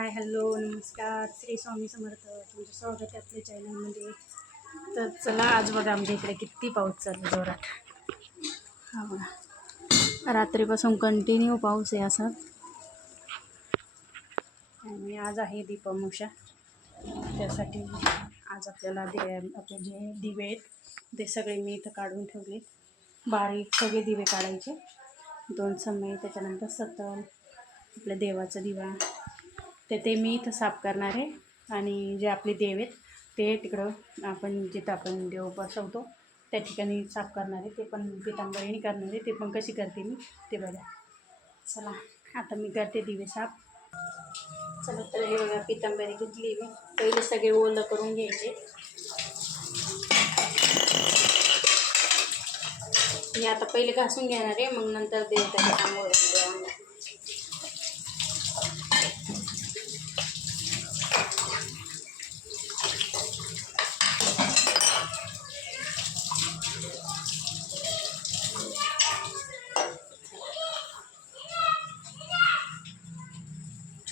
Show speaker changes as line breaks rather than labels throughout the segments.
Hi hello नमस्कार. श्री स्वामी समर्थ. तुमचं स्वागत आहे आपल्या चॅनलमध्ये. तर चला आज बघा आमच्या इकडे किती पाऊस चालू आहे जोरात. हा बघा. रात्रीपासून कंटिन्यू पाऊस आहे असा. आणि आज आहे दीपमोशा त्यासाठी आज आपल्याला दे आपले जे दिवे आहेत ते सगळे मी इथं काढून ठेवले बारीक सगळे दिवे काढायचे. दोन समय त्याच्यानंतर सतल आपल्या देवाचा दिवा. तर ते मी इथं साफ करणार आहे. आणि जे आपले देव आहेत ते तिकडं आपण जिथं आपण देव बसवतो त्या ठिकाणी साफ करणार आहे. ते पण पितांबरीने करणार आहे. ते पण कशी करते मी ते बघा. चला आता मी करते दिवे साफ. चला तर हे बघा पितांबरी घेतली मी. पहिले सगळे ओलं करून घ्यायचे. मी आता पहिले घासून घेणार आहे मग नंतर देव आंघोळ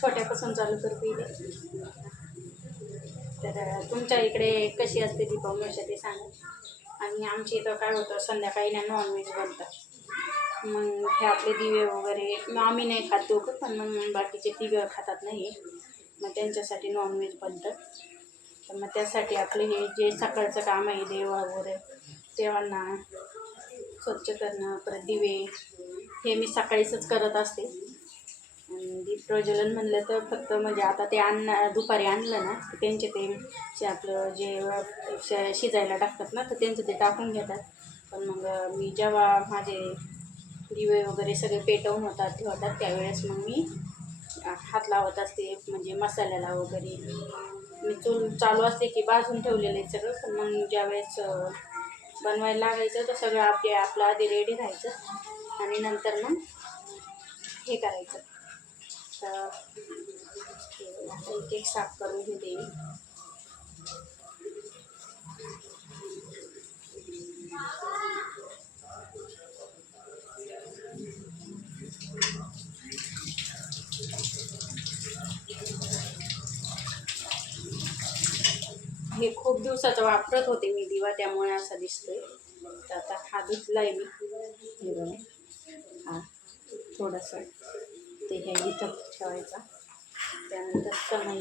छोट्यापासून चालू करू पहिले. तर तुमच्या इकडे कशी असते दीपावली ते सांगा. आणि आमच्या इथं काय होतं संध्याकाळी ना नॉनव्हेज बनतं मग हे आपले दिवे वगैरे मग आम्ही नाही खात दोघं पण मग बाकीचे दिवे खातात नाही मग त्यांच्यासाठी नॉनव्हेज बनतं तर मग त्यासाठी आपले हे जे सकाळचं काम आहे देवा वगैरे देवांना स्वच्छ करणं परत दिवे हे मी सकाळीच करत असते. प्रज्वलन म्हणलं तर फक्त म्हणजे आता ते अन्न दुपारी आणलं ना तर त्यांचे ते आपलं जे शिजायला टाकतात ना तर त्यांचं ते टाकून घेतात. पण मग मी जेव्हा माझे दिवे वगैरे सगळे पेटवून होतात ठेवतात त्यावेळेस मग मी हात लावत असते म्हणजे मसाल्याला वगैरे. मी चूल चालू असते की भाजून ठेवलेलं आहे सगळं पण मग ज्यावेळेस बनवायला लागायचं तर सगळं आपले आपलं आधी रेडी राहायचं. आणि नंतर मग हे करायचं. तर एक एक साफ करून घेते मी. हे खूप दिवसाचं वापरत होते मी दिवा त्यामुळे असा दिसतोय. तर आता हा धुतलाय मी. हे बघा. हा थोडंसं. ते हे इथं ठेवायचा. त्यानंतर कमाई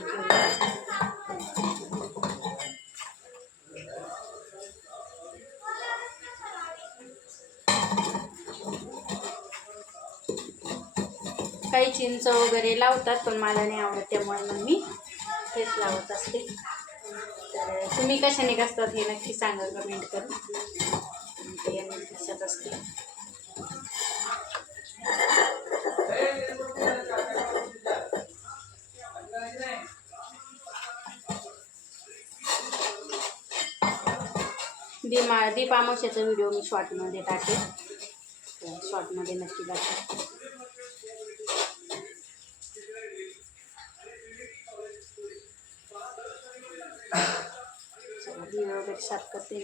काही चिंच वगैरे लावतात पण मला नाही आवडत त्यामुळे मग मी हेच लावत असते. तर तुम्ही कशाने घासतात हे नक्की सांगा कमेंट करून. ते याने असते. दीमा दीप अमावस्याचा व्हिडिओ मी शॉर्टमध्ये टाकेल तर शॉर्टमध्ये नक्की दाखवेल दिवे वगैरे साफ करते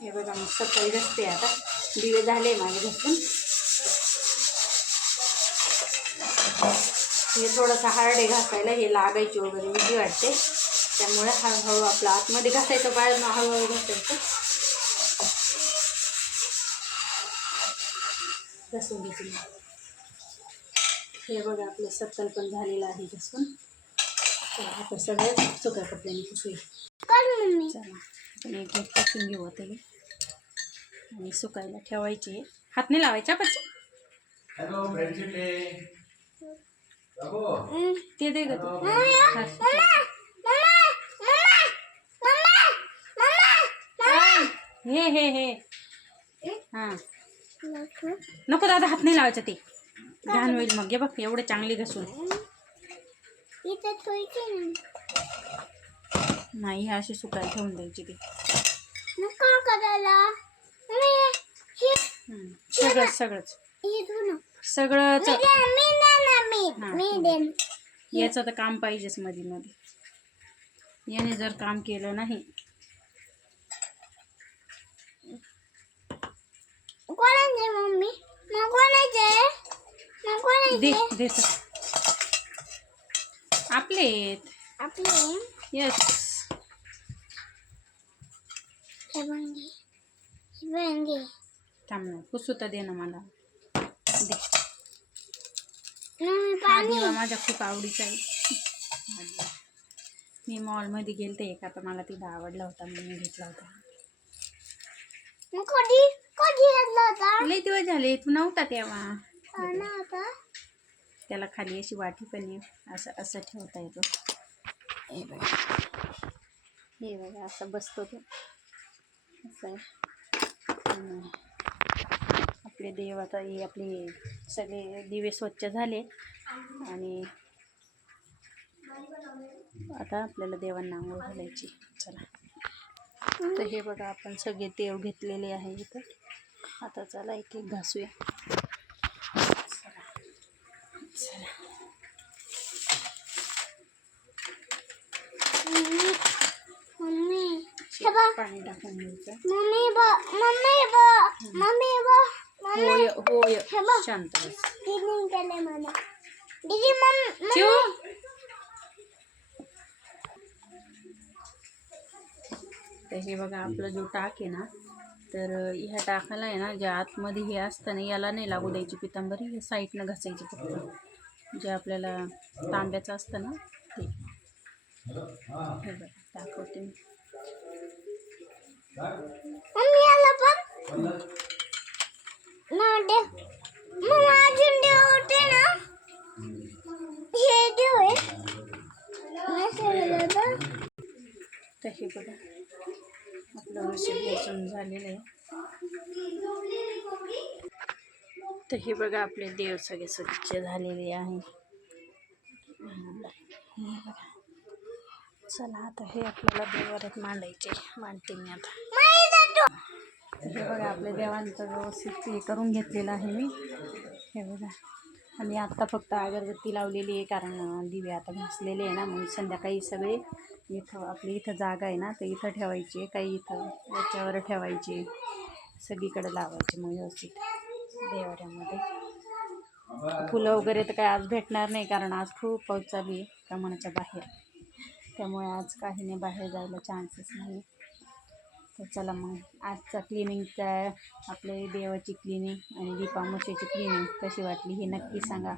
हे बघा मग सकाळी घसते आता. दिवे झाले माझे घसून हे थोडंसं हार्ड आहे घासायला हे लागायची वगैरे मी वाटते. त्यामुळे हळूहळू आपलं आतमध्ये घासायचं बाहेर हळूहळू घासायचं. घसून घेते मी. हे बघा आपलं सत्तल पण झालेलं आहे घसून चला आता सगळं सुक्या कपड्याने पुसूया. चला आपण एक एक पुसून घेऊ आता हे. आणि सुकायला ठेवायचे हात नाही लावायचा बच्चा?
हॅलो फ्रेंडशिप डे बाबू.
ते दे ग तू हात सुकायला. हे हे हे. हां. नको दादा हात नाही लावायचा ते. घाण होईल मग. हे बघ एवढे चांगले घसून. नाही असे सुकायला ठेवून द्यायचे ते. सगळंच सगळंच. सगळंच. याचं तर काम पाहिजेच मध्ये मध्ये याने जर काम केलं नाही
कोणाचे मम्मी मग कोणाचे मग कोणाचे
दे दे सर. आपले आहेत.
आपले
येस
हे हे
थांब पुसू तर दे ना मला. दे.
मम्मी
हा
पाणी.
दिवा माझ्या खूप आवडीचा आहे. मी मॉलमध्ये गेलते एक आता मला तिला आवडला होता म्हणून मी घेतला होता.
मग कधी? कधी घेतला होता?
लई दिवस झाले तू नव्हता तेव्हा. त्याला खाली अशी वाटी पण आहे. असं असं ठेवता येतो. हे बघा. हे बघा असं बसतो तो. असं आपले देव आता हे आपले सगळे दिवे स्वच्छ झाले. आणि आता आपल्याला देवांना आंघोळ घालायची. चला. तर हे बघा आपण सगळे देव घेतलेले आहे इथं. आता चला एक एक घासूया.
हे
पाणी टाकून घ्यायचं.
मम्मी बघ मम्मी बघ मम्मी बघ मम्मी.
होय
हे.
शांत हे बघा आपला जो टाक आहे ना तर ह्या टाकाला आहे ना ज्या आतमध्ये हे असतं ना याला नाही लागू द्यायची पितांबरी हे साईडनं घासायची फक्त. जे आपल्याला तांब्याचं असतं ना ते. हे बघा दाखवते मी. तर हे बघा. आपलं विसर्जन झालेलं आहे. तर हे बघा आपले देव सगळे स्वच्छ झालेले आहे. हे बघा. चला आता हे आपल्याला देवाऱ्यात मांडायचे मांडते मी आता. तर हे बघा आपल्या देवांचं व्यवस्थित हे करून घेतलेलं आहे मी. हे बघा. आणि आत्ता फक्त अगरबत्ती लावलेली आहे कारण दिवे आता घासलेले आहे ना म्हणून संध्याकाळी सगळे इथं आपली इथं जागा आहे ना तर इथं ठेवायची आहे काही इथं याच्यावर ठेवायची सगळीकडे लावायची मग व्यवस्थित देवाऱ्यामध्ये. फुलं वगैरे तर काय आज भेटणार नाही कारण आज खूप पाऊस चालू आहे प्रमाणाच्या बाहेर. त्यामुळे आज काही नाही बाहेर जायला चान्सेस नाही. तर चला मग आजचा क्लिनिंगचा आपले देवाची क्लिनिंग आणि दीपामुशीची क्लिनिंग कशी वाटली हे नक्की सांगा.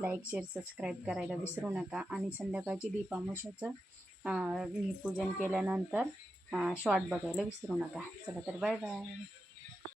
लाईक शेअर सबस्क्राईब करायला विसरू नका. आणि संध्याकाळची दीपामुशाचं पूजन केल्यानंतर शॉर्ट बघायला विसरू नका. चला तर बाय बाय